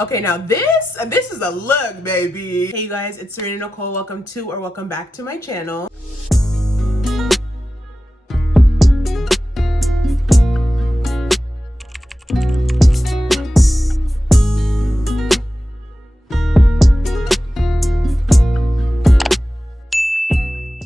Okay, now this is a look, baby. Hey you guys, it's Serena Nicole. Welcome to or welcome back to my channel.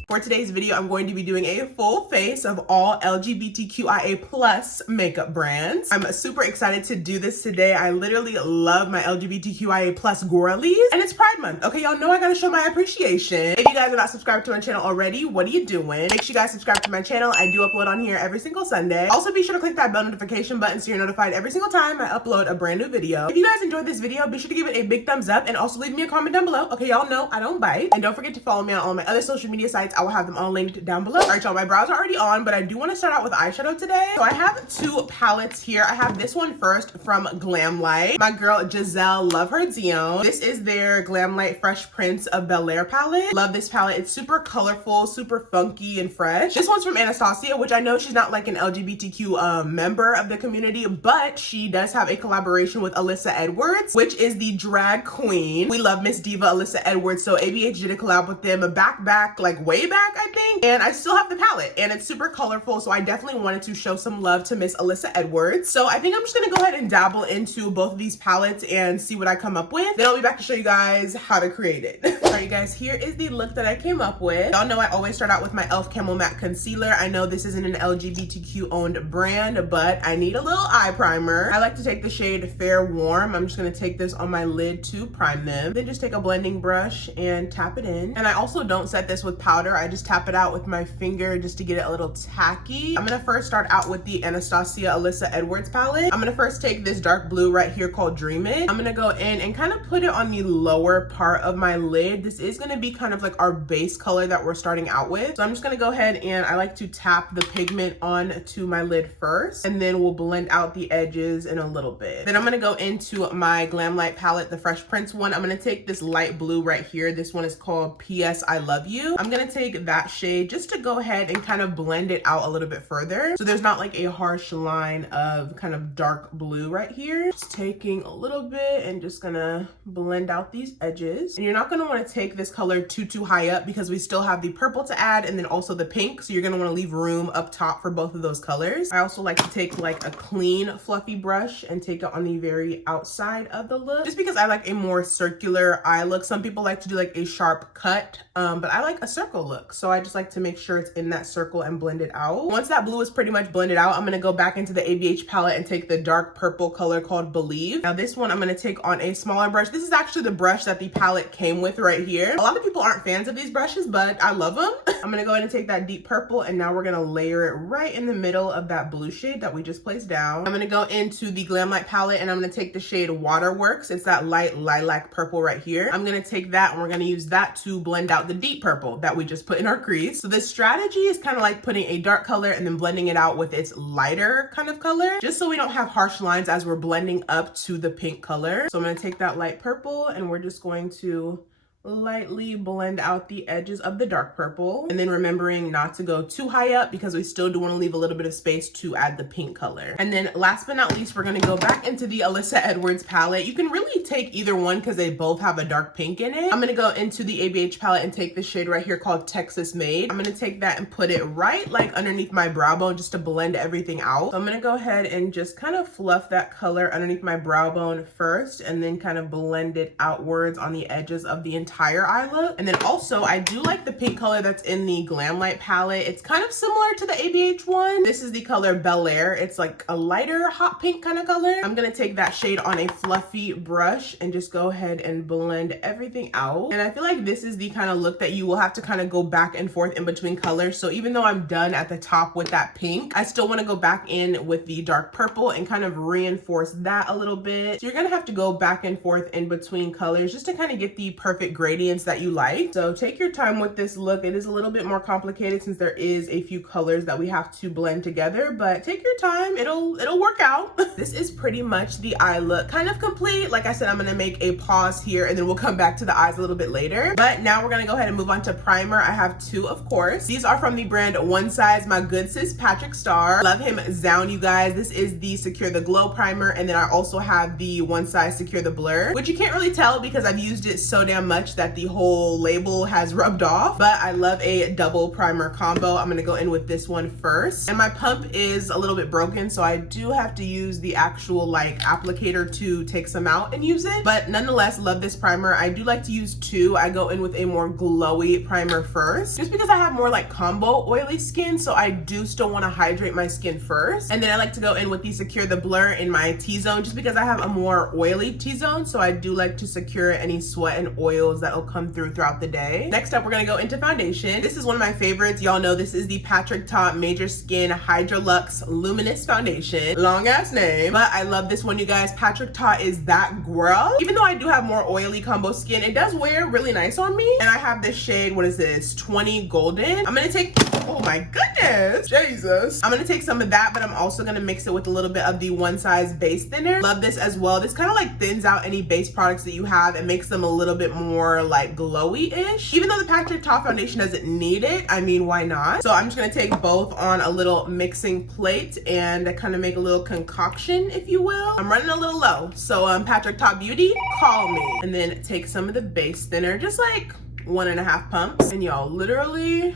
For today's video, I'm going to be doing a full face of all LGBTQIA+ makeup brands. I'm super excited to do this today. I literally love my LGBTQIA+ girlies, and it's Pride Month. Okay, y'all know I gotta show my appreciation. If you guys are not subscribed to my channel already, what are you doing? Make sure you guys subscribe to my channel. I do upload on here every single Sunday. Also, be sure to click that bell notification button so you're notified every single time I upload a brand new video. If you guys enjoyed this video, be sure to give it a big thumbs up and also leave me a comment down below. Okay, y'all know I don't bite. And don't forget to follow me on all my other social media sites. I will have them all linked down below. All right, y'all, my brows are already on, but I do want to start out with eyeshadow today. So I have two palettes here. I have this one first from Glamlite. My girl Giselle, love her Dion. This is their Glamlite Fresh Prince of Belair palette. Love this palette. It's super colorful, super funky and fresh. This one's from Anastasia, which I know she's not like an LGBTQ member of the community, but she does have a collaboration with Alyssa Edwards, which is the drag queen. We love Miss Diva Alyssa Edwards, so ABH did a collab with them back like way back, I think, and I still have the palette and it's super colorful, so I definitely wanted to show some love to Miss Alyssa Edwards. So I think I'm just gonna go ahead and dabble into both of these palettes and see what I come up with. Then I'll be back to show you guys how to create it. All right, you guys, here is the look that I came up with. Y'all know I always start out with my e.l.f. Camo Matte Concealer. I know this isn't an LGBTQ owned brand, but I need a little eye primer. I like to take the shade Fair Warm. I'm just gonna take this on my lid to prime them. Then just take a blending brush and tap it in. And I also don't set this with powder. I just tap it out with my finger just to get it a little tacky. I'm gonna first start out with the Anastasia Alyssa Edwards palette. I'm gonna first take this dark blue right here called Dream It. I'm gonna go in and kind of put it on the lower part of my lid. This is gonna be kind of like our base color that we're starting out with. So I'm just gonna go ahead and I like to tap the pigment onto my lid first, and then we'll blend out the edges in a little bit. Then I'm gonna go into my Glamlite palette, the Fresh Prince one. I'm gonna take this light blue right here. This one is called PS I Love You. I'm gonna take that shade just to go ahead and kind of blend it out a little bit further, so there's not like a harsh line of kind of dark blue right here. Just taking a little bit and just gonna blend out these edges. And you're not gonna want to take this color too high up because we still have the purple to add and then also the pink, so you're gonna want to leave room up top for both of those colors. I also like to take like a clean fluffy brush and take it on the very outside of the look, just because I like a more circular eye look. Some people like to do like a sharp cut, but I like a circle look, so I just like to make sure it's in that circle and blend it out. Once that blue is pretty much blended out, I'm gonna go back into the ABH palette and take the dark purple color called Believe. Now this one I'm gonna take on a smaller brush. This is actually the brush that the palette came with right here. A lot of people aren't fans of these brushes, but I love them. I'm gonna go ahead and take that deep purple, and now we're gonna layer it right in the middle of that blue shade that we just placed down. I'm gonna go into the Glamlite palette and I'm gonna take the shade Waterworks. It's that light lilac purple right here. I'm gonna take that and we're gonna use that to blend out the deep purple that we just put in our crease. So this strategy is kind of like putting a dark color and then blending it out with its lighter kind of color, just so we don't have harsh lines as we're blending up to the pink color. So I'm gonna take that light purple and we're just going to lightly blend out the edges of the dark purple, and then remembering not to go too high up because we still do want to leave a little bit of space to add the pink color. And then last but not least, we're going to go back into the Alyssa Edwards palette. You can really take either one because they both have a dark pink in it. I'm going to go into the ABH palette and take the shade right here called Texas Made. I'm going to take that and put it right like underneath my brow bone just to blend everything out. So I'm going to go ahead and just kind of fluff that color underneath my brow bone first, and then kind of blend it outwards on the edges of the entire eye look. And then also I do like the pink color that's in the Glamlite palette. It's kind of similar to the ABH one. This is the color Belair. It's like a lighter hot pink kind of color. I'm gonna take that shade on a fluffy brush and just go ahead and blend everything out. And I feel like this is the kind of look that you will have to kind of go back and forth in between colors. So even though I'm done at the top with that pink, I still want to go back in with the dark purple and kind of reinforce that a little bit. So you're gonna have to go back and forth in between colors just to kind of get the perfect gradients that you like. So take your time with this look. It is a little bit more complicated since there is a few colors that we have to blend together, but take your time. It'll work out. This is pretty much the eye look kind of complete. Like I said, I'm gonna make a pause here and then we'll come back to the eyes a little bit later. But now we're gonna go ahead and move on to primer. I have two, of course. These are from the brand One Size, my good sis Patrick Star. Love him down, you guys. This is the Secure the Glow primer, and then I also have the One Size Secure the Blur, which you can't really tell because I've used it so damn much that the whole label has rubbed off, but I love a double primer combo. I'm gonna go in with this one first, and my pump is a little bit broken, so I do have to use the actual like applicator to take some out and use it, but nonetheless love this primer. I do like to use two. I go in with a more glowy primer first just because I have more like combo oily skin, so I do still want to hydrate my skin first, and then I like to go in with the Secure the Blur in my T-zone just because I have a more oily T-zone, so I do like to secure any sweat and oils that'll come throughout the day. Next up, we're gonna go into foundation. This is one of my favorites. Y'all know this is the Patrick Ta Major Skin Hydra Luxe Luminous Foundation. Long ass name, but I love this one, you guys. Patrick Ta is that girl. Even though I do have more oily combo skin, it does wear really nice on me. And I have this shade, what is this? 20 Golden. I'm gonna take, oh my goodness, Jesus. I'm gonna take some of that, but I'm also gonna mix it with a little bit of the One Size base thinner. Love this as well. This kind of like thins out any base products that you have and makes them a little bit more like glowy-ish. Even though the Patrick Ta foundation doesn't need it, I mean, why not? So I'm just gonna take both on a little mixing plate and kind of make a little concoction, if you will. I'm running a little low, so Patrick Ta Beauty, call me. And then take some of the base thinner, just like 1.5 pumps, and y'all, literally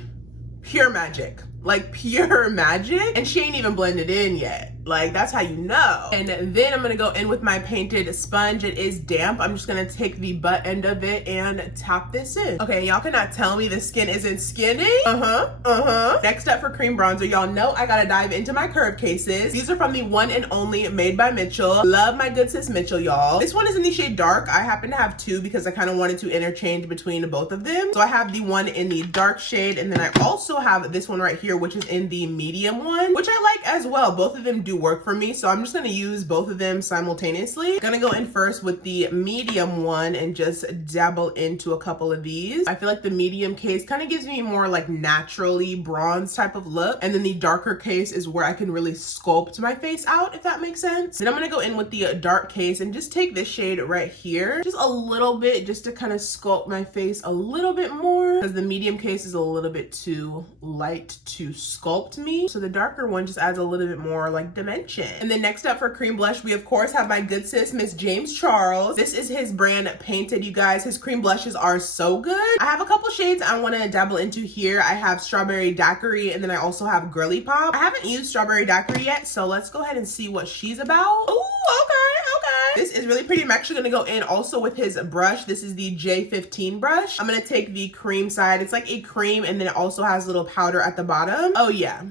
pure magic. Like pure magic, and she ain't even blended in yet. Like, that's how you know. And then I'm gonna go in with my painted sponge. It is damp. I'm just gonna take the butt end of it and tap this in. Okay, y'all cannot tell me the skin isn't skinny. Next up for cream bronzer, y'all know I gotta dive into my curve cases. These are from the one and only Made by Mitchell. Love my good sis Mitchell, y'all. This one is in the shade dark. I happen to have two because I kind of wanted to interchange between both of them. So I have the one in the dark shade, and then I also have this one right here, which is in the medium one, which I like as well. Both of them do work for me, so I'm just gonna use both of them simultaneously. Gonna go in first with the medium one and just dabble into a couple of these. I feel like the medium case kind of gives me more like naturally bronze type of look, and then the darker case is where I can really sculpt my face out, if that makes sense. Then I'm gonna go in with the dark case and just take this shade right here, just a little bit, just to kind of sculpt my face a little bit more, because the medium case is a little bit too light to sculpt me, so the darker one just adds a little bit more like dimension. And then next up for cream blush, we of course have my good sis Miss James Charles. This is his brand Painted, you guys. His cream blushes are so good. I have a couple shades I want to dabble into here. I have Strawberry Daiquiri, and then I also have Girly Pop. I haven't used Strawberry Daiquiri yet, so let's go ahead and see what she's about. Ooh, okay. This is really pretty. I'm actually gonna go in also with his brush. This is the J15 brush. I'm gonna take the cream side. It's like a cream, and then it also has a little powder at the bottom. Oh yeah.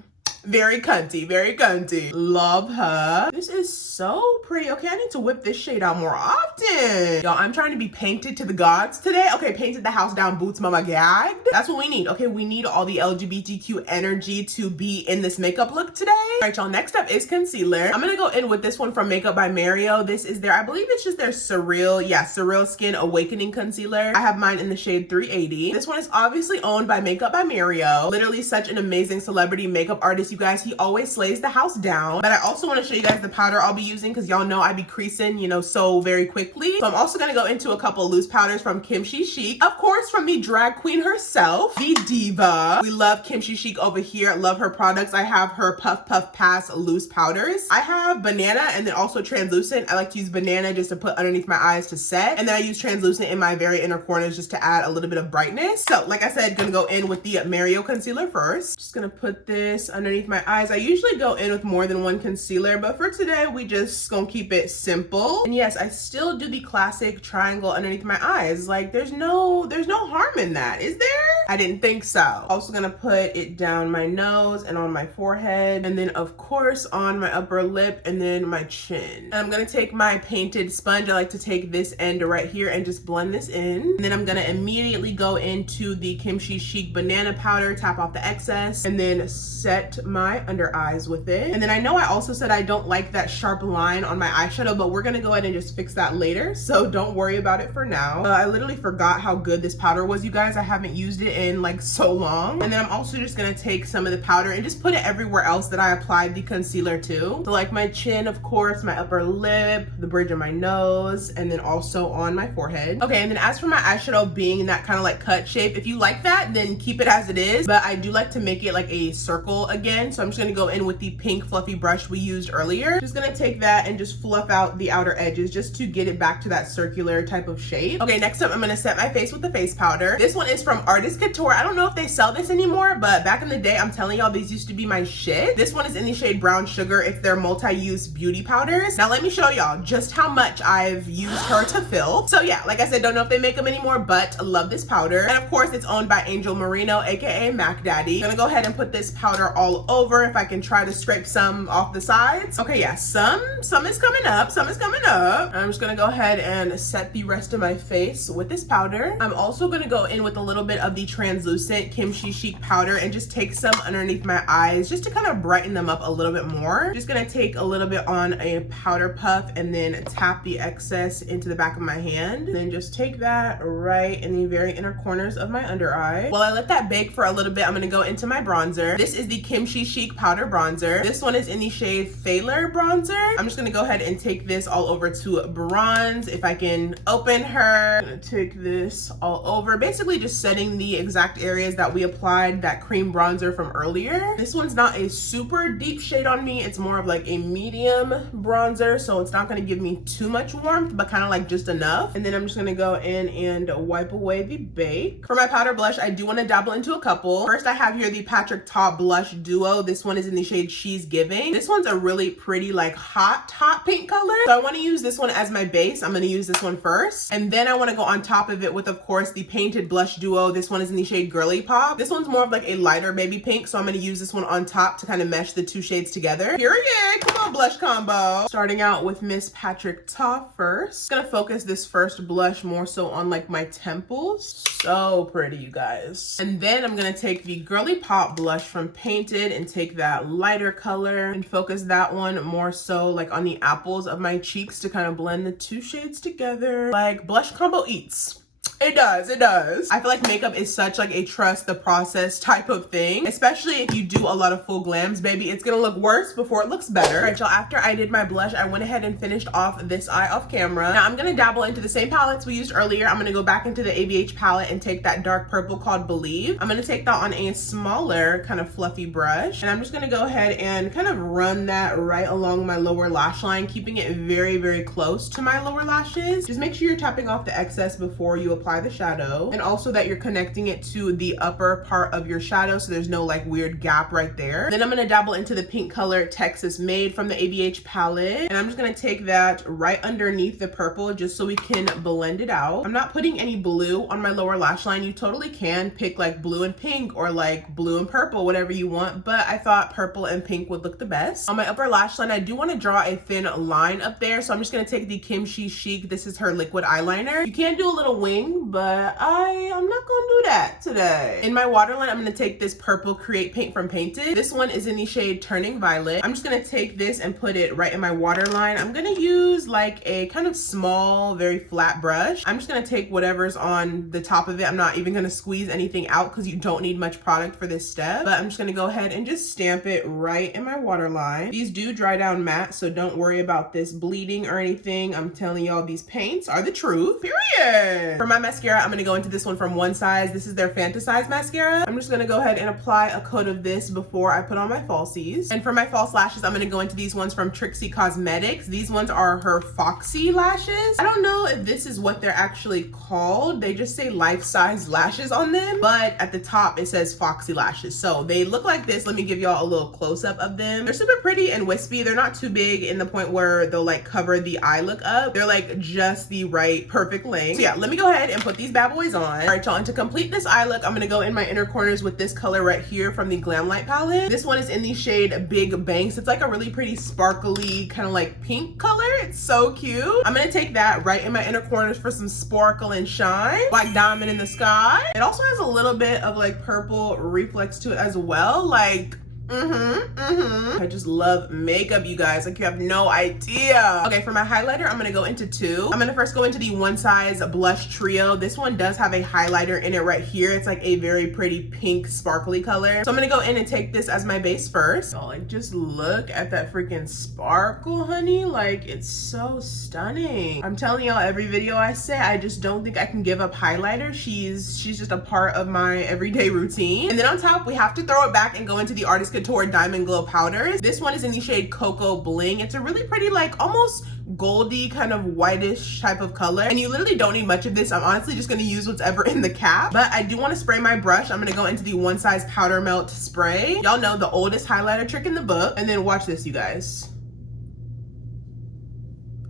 Very cunty, very cunty. Love her. This is so pretty. Okay, I need to whip this shade out more often. Y'all, I'm trying to be painted to the gods today. Okay, painted the house down, boots mama gagged. That's what we need. Okay, we need all the LGBTQ energy to be in this makeup look today. All right, y'all, next up is concealer. I'm gonna go in with this one from Makeup by Mario. This is their, I believe it's just their surreal, yeah, Surreal Skin Awakening Concealer. I have mine in the shade 380. This one is obviously owned by Makeup by Mario. Literally such an amazing celebrity makeup artist, you guys. He always slays the house down. But I also want to show you guys the powder I'll be using, because y'all know I be creasing, you know, so very quickly. So I'm also going to go into a couple loose powders from Chi Chic. Of course, from the drag queen herself, the diva. We love Chi Chic over here. Love her products. I have her Puff Puff Pass loose powders. I have banana and then also translucent. I like to use banana just to put underneath my eyes to set. And then I use translucent in my very inner corners just to add a little bit of brightness. So like I said, gonna go in with the Mario concealer first. Just gonna put this underneath my eyes. I usually go in with more than one concealer, but for today, we just gonna keep it simple. And yes, I still do the classic triangle underneath my eyes. Like there's no harm in that, is there? I didn't think so. Also gonna put it down my nose and on my forehead, and then of course on my upper lip and then my chin. And I'm gonna take my painted sponge. I like to take this end right here and just blend this in. And then I'm gonna immediately go into the Chi Chic banana powder, tap off the excess, and then set my under eyes with it. And then I know I also said I don't like that sharp line on my eyeshadow, but we're gonna go ahead and just fix that later, so don't worry about it for now. I literally forgot how good this powder was, you guys. I haven't used it in like so long. And then I'm also just gonna take some of the powder and just put it everywhere else that I applied the concealer to. So like my chin, of course, my upper lip, the bridge of my nose, and then also on my forehead. Okay, and then as for my eyeshadow being in that kind of like cut shape, if you like that, then keep it as it is. But I do like to make it like a circle again. So I'm just gonna go in with the pink fluffy brush we used earlier. Just gonna take that and just fluff out the outer edges just to get it back to that circular type of shape. Okay, next up, I'm gonna set my face with the face powder. This one is from Couture. I don't know if they sell this anymore, but back in the day, I'm telling y'all, these used to be my shit. This one is in the shade Brown Sugar. It's their multi-use beauty powders. Now let me show y'all just how much I've used her to fill. So yeah, like I said, don't know if they make them anymore, but love this powder. And of course, it's owned by Angel Marino, aka Mac Daddy. I'm gonna go ahead and put this powder all over. If I can try to scrape some off the sides. Okay, yeah, some is coming up, some is coming up. I'm just gonna go ahead and set the rest of my face with this powder. I'm also gonna go in with a little bit of the translucent Chi Chic powder and just take some underneath my eyes just to kind of brighten them up a little bit more. Just gonna take a little bit on a powder puff and then tap the excess into the back of my hand. Then just take that right in the very inner corners of my under eye. While I let that bake for a little bit, I'm gonna go into my bronzer. This is the Chi Chic powder bronzer. This one is in the shade Thailor bronzer. I'm just gonna go ahead and take this all over to bronze. If I can open her, I'm gonna take this all over, basically just setting the exact areas that we applied that cream bronzer from earlier. This one's not a super deep shade on me. It's more of like a medium bronzer, so it's not gonna give me too much warmth, but kind of like just enough. And then I'm just gonna go in and wipe away the bake. For my powder blush, I do want to dabble into a couple. First, I have here the Patrick Ta Blush Duo. This one is in the shade She's Giving. This one's a really pretty, like hot pink color. So I want to use this one as my base. I'm gonna use this one first. And then I want to go on top of it with, of course, the Painted Blush Duo. This one is in the shade Girly Pop. This one's more of like a lighter baby pink, so I'm gonna use this one on top to kind of mesh the two shades together. Period. Come on, blush combo. Starting out with Miss Patrick Ta first. Gonna focus this first blush more so on like my temples. So pretty, you guys. And then I'm gonna take the Girly Pop blush from Painted and take that lighter color and focus that one more so like on the apples of my cheeks to kind of blend the two shades together. Like blush combo eats. It does, it does. I feel like makeup is such like a trust the process type of thing, especially if you do a lot of full glams, baby. It's gonna look worse before it looks better. All right, y'all, after I did my blush, I went ahead and finished off this eye off camera. Now I'm gonna dabble into the same palettes we used earlier. I'm gonna go back into the ABH palette and take that dark purple called Believe. I'm gonna take that on a smaller kind of fluffy brush, and I'm just gonna go ahead and kind of run that right along my lower lash line, keeping it very, very close to my lower lashes. Just make sure you're tapping off the excess before you apply the shadow, and also that you're connecting it to the upper part of your shadow so there's no like weird gap right there. Then I'm gonna dabble into the pink color Texas Made from the ABH palette, and I'm just gonna take that right underneath the purple just so we can blend it out. I'm not putting any blue on my lower lash line. You totally can pick like blue and pink or like blue and purple, whatever you want, but I thought purple and pink would look the best. On my upper lash line, I do want to draw a thin line up there, so I'm just gonna take the Chi Chic. This is her liquid eyeliner. You can do a little wing, but I'm not gonna do that today. In my waterline, I'm gonna take this purple Create Paint from Painted. This one is in the shade Turning Violet. I'm just gonna take this and put it right in my waterline. I'm gonna use like a kind of small, very flat brush. I'm just gonna take whatever's on the top of it. I'm not even gonna squeeze anything out because you don't need much product for this step, but I'm just gonna go ahead and just stamp it right in my waterline. These do dry down matte, so don't worry about this bleeding or anything. I'm telling y'all, these paints are the truth, period. For my mascara, I'm gonna go into this one from One Size. This is their Fantasize mascara. I'm just gonna go ahead and apply a coat of this before I put on my falsies. And for my false lashes, I'm gonna go into these ones from Trixie Cosmetics. These ones are her Foxy lashes. I don't know if this is what they're actually called. They just say life-size lashes on them, but at the top it says Foxy lashes. So they look like this. Let me give y'all a little close-up of them. They're super pretty and wispy. They're not too big in the point where they'll like cover the eye look up. They're like just the right perfect length. So yeah, let me go ahead and put these bad boys on. All right, y'all, and to complete this eye look, I'm gonna go in my inner corners with this color right here from the Glamlite palette. This one is in the shade Big Banks. It's like a really pretty sparkly kind of like pink color. It's so cute. I'm gonna take that right in my inner corners for some sparkle and shine, like diamond in the sky. It also has a little bit of like purple reflex to it as well, like I just love makeup, you guys, like you have no idea. Okay, for my highlighter, I'm gonna go into two. I'm gonna first go into the One Size Blush Trio. This one does have a highlighter in it right here. It's like a very pretty pink sparkly color. So I'm gonna go in and take this as my base first. So like, just look at that freaking sparkle, honey. Like, it's so stunning. I'm telling y'all, every video I say, I just don't think I can give up highlighter. She's just a part of my everyday routine. And then on top, we have to throw it back and go into the Artist Couture Diamond Glow powders. This one is in the shade Cocoa Bling. It's a really pretty, like almost goldy kind of whitish type of color, and you literally don't need much of this. I'm honestly just going to use whatever in the cap, but I do want to spray my brush. I'm going to go into the One Size Powder Melt Spray. Y'all know the oldest highlighter trick in the book. And then watch this, you guys.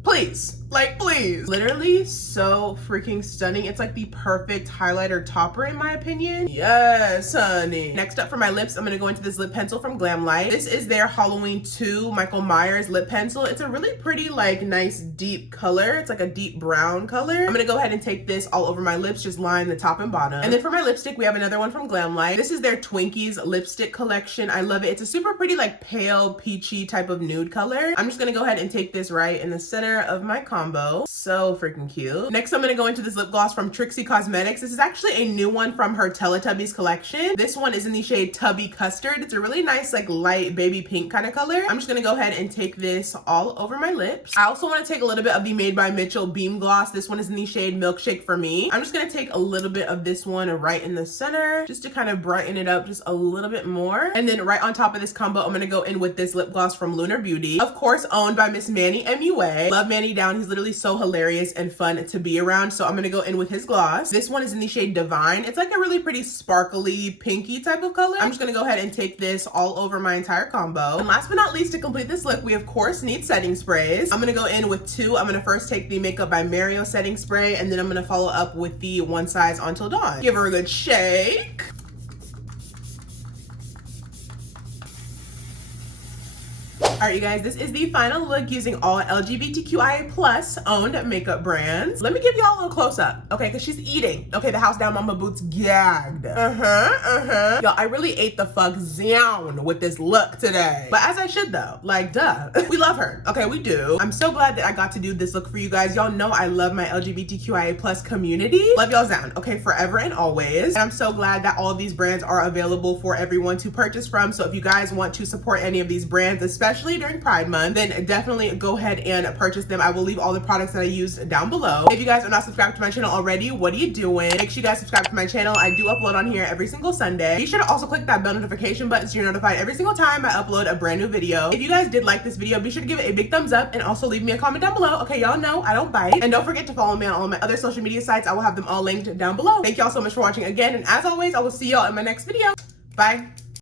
Please, like, please. Literally so freaking stunning. It's like the perfect highlighter topper in my opinion. Yes, honey. Next up for my lips, I'm gonna go into this lip pencil from Glamlite. This is their Halloween 2 Michael Myers lip pencil. It's a really pretty, like, nice deep color. It's like a deep brown color. I'm gonna go ahead and take this all over my lips, just line the top and bottom. And then for my lipstick, we have another one from Glamlite. This is their Twinkies lipstick collection. I love it. It's a super pretty, like, pale peachy type of nude color. I'm just gonna go ahead and take this right in the center of my combo. So freaking cute. Next, I'm gonna go into this lip gloss from Trixie Cosmetics. This is actually a new one from her Teletubbies collection. This one is in the shade Tubby Custard. It's a really nice, like, light baby pink kind of color. I'm just gonna go ahead and take this all over my lips. I also want to take a little bit of the Made by Mitchell Beam Gloss. This one is in the shade Milkshake for Me. I'm just gonna take a little bit of this one right in the center, just to kind of brighten it up just a little bit more. And then right on top of this combo, I'm gonna go in with this lip gloss from Lunar Beauty. Of course, owned by Miss Manny MUA. Love Manny down. He's literally so hilarious and fun to be around. So I'm gonna go in with his gloss. This one is in the shade Divine. It's like a really pretty sparkly pinky type of color. I'm just gonna go ahead and take this all over my entire combo. And last but not least, to complete this look, we of course need setting sprays. I'm gonna go in with two. I'm gonna first take the Makeup by Mario setting spray, and then I'm gonna follow up with the One Size Until Dawn. Give her a good shake. All right, you guys, this is the final look using all LGBTQIA+ owned makeup brands. Let me give y'all a little close up, okay? Because she's eating. Okay, the house down mama boots gagged. Y'all, I really ate the fuck down with this look today. But as I should though, like duh. We love her, okay, we do. I'm so glad that I got to do this look for you guys. Y'all know I love my LGBTQIA+ community. Love y'all down, okay, forever and always. And I'm so glad that all of these brands are available for everyone to purchase from. So if you guys want to support any of these brands, especially during Pride Month, then definitely go ahead and purchase them. I will leave all the products that I use down below. If you guys are not subscribed to my channel already, what are you doing? Make sure you guys subscribe to my channel. I do upload on here every single Sunday. Be sure to also click that bell notification button so you're notified every single time I upload a brand new video. If you guys did like this video, be sure to give it a big thumbs up and also leave me a comment down below. Okay, y'all know I don't bite. And don't forget to follow me on all my other social media sites. I will have them all linked down below. Thank y'all so much for watching again. And as always, I will see y'all in my next video. Bye.